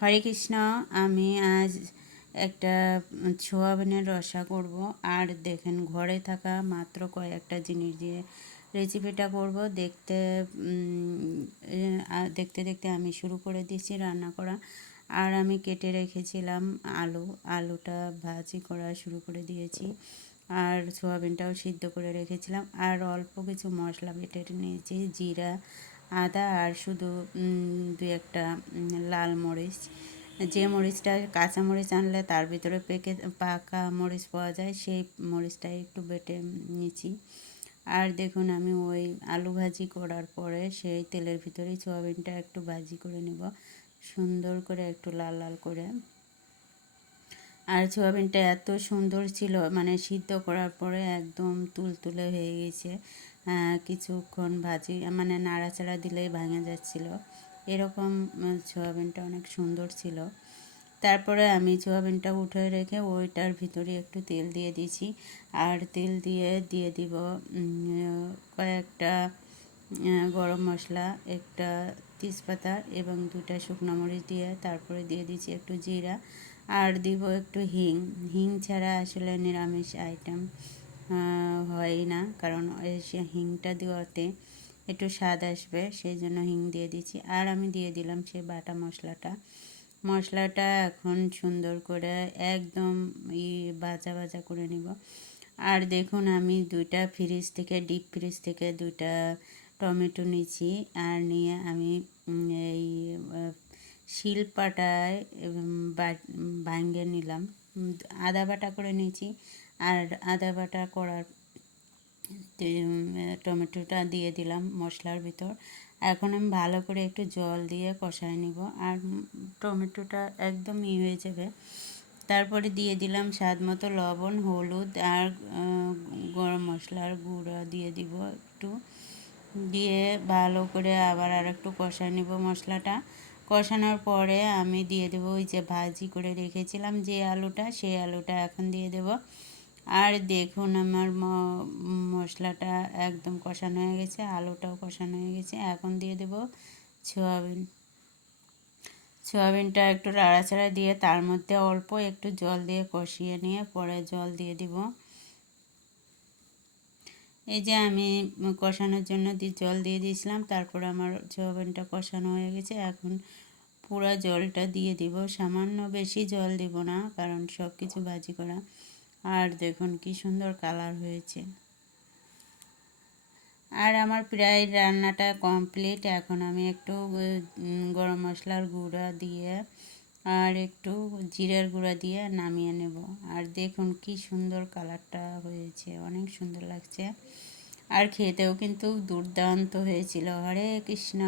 হরে কৃষ্ণ। আমি আজ একটা সোয়াবিনের রসা করব। আর দেখেন ঘরে থাকা মাত্র কয়েকটা জিনিস দিয়ে রেসিপিটা করব। দেখতে দেখতে আমি শুরু করে দিয়েছি রান্না করা। আর আমি কেটে রেখেছিলাম আলুটা ভাজি করা শুরু করে দিয়েছি। আর সোয়াবিনটাও সিদ্ধ করে রেখেছিলাম। আর অল্প কিছু মশলা বেটে নিয়েছি, জিরা, আদা, আর শুধু দু একটা লাল মরিচ। যে মরিচটা কাঁচা মরিচ আনলে তার ভিতরে পাকা মরিচ পাওয়া যায়, সেই মরিচটাই একটু বেটে নিয়েছি। আর দেখুন আমি ওই আলু ভাজি করার পরে সেই তেলের ভিতরেই সোয়াবিনটা একটু ভাজি করে নেব, সুন্দর করে একটু লাল লাল করে। আর সোয়াবিনটা এত সুন্দর ছিল, মানে সিদ্ধ করার পরে একদম তুলতুলে হয়ে গেছে। কিছুক্ষণ ভাজি মানে নাড়াচাড়া দিলেই ভাঙে যাচ্ছিল, এরকম সোয়াবিনটা অনেক সুন্দর ছিল। তারপরে আমি সোয়াবিনটা উঠে রেখে ওইটার ভিতরে একটু তেল দিয়ে দিয়েছি। আর তেল দিয়ে দিব কয়েকটা গরম মশলা, একটা তেজপাতা এবং দুটা শুকনো মরিচ দিয়ে তারপরে দিয়ে দিচ্ছি একটু জিরা। আর দিব একটু হিং। হিং ছাড়া আসলে নিরামিষ আইটেম হয় না, কারণ হিংটা দেওয়াতে একটু স্বাদ আসবে, সেই জন্য হিং দিয়ে দিচ্ছি। আর আমি দিয়ে দিলাম সেই বাটা মশলাটা এখন সুন্দর করে একদম ভাজা ভাজা করে নিব। আর দেখুন আমি ডিপ ফ্রিজ থেকে দুইটা টমেটো নিয়েছি। আর নিয়ে আমি এই শিলপাটায় ভাঙে নিলাম। আদা বাটা করে নিয়েছি। আর আদা বাটা করার টমেটোটা দিয়ে দিলাম মশলার ভিতর। এখন আমি ভালো করে একটু জল দিয়ে কষায় নিব। আর টমেটোটা একদম হয়ে যাবে। তারপরে দিয়ে দিলাম স্বাদ মতো লবণ, হলুদ, আর গরম মশলার গুঁড়ো দিয়ে দিব একটু। দিয়ে ভালো করে আবার আর একটু কষায় নিব মশলাটা। কষানোর পরে আমি দিয়ে দেবো ওই যে ভাজি করে রেখেছিলাম যে আলুটা, সেই আলুটা এখন দিয়ে দেব। আর দেখুন আমার মশলাটা একদম কষানো হয়ে গেছে, আলুটাও কষানো হয়ে গেছে। এখন দিয়ে দেব সোয়াবিনটা একটু নাড়াচাড়া দিয়ে তার মধ্যে অল্প একটু জল দিয়ে কষিয়ে নিয়ে পরে জল দিয়ে দিব। এই যে আমি কষানোর জন্য জল দিয়ে দিয়েছিলাম, তারপর আমার সোয়াবিনটা কষানো হয়ে গেছে। এখন পুরো জলটা দিয়ে দিব, সামান্য বেশি জল দিব না, কারণ সব কিছু ভাজি করা। আর দেখুন কি সুন্দর কালার হয়েছে। আর আমার প্রায় রান্নাটা কমপ্লিট। এখন আমি একটু গরম মশলার গুঁড়া দিয়ে আর একটু জিরার গুঁড়া দিয়ে নামিয়ে নেব। আর দেখুন কি সুন্দর কালারটা হয়েছে, অনেক সুন্দর লাগছে। আর খেতেও কিন্তু দুর্দান্ত হয়েছিল। হরে কৃষ্ণ।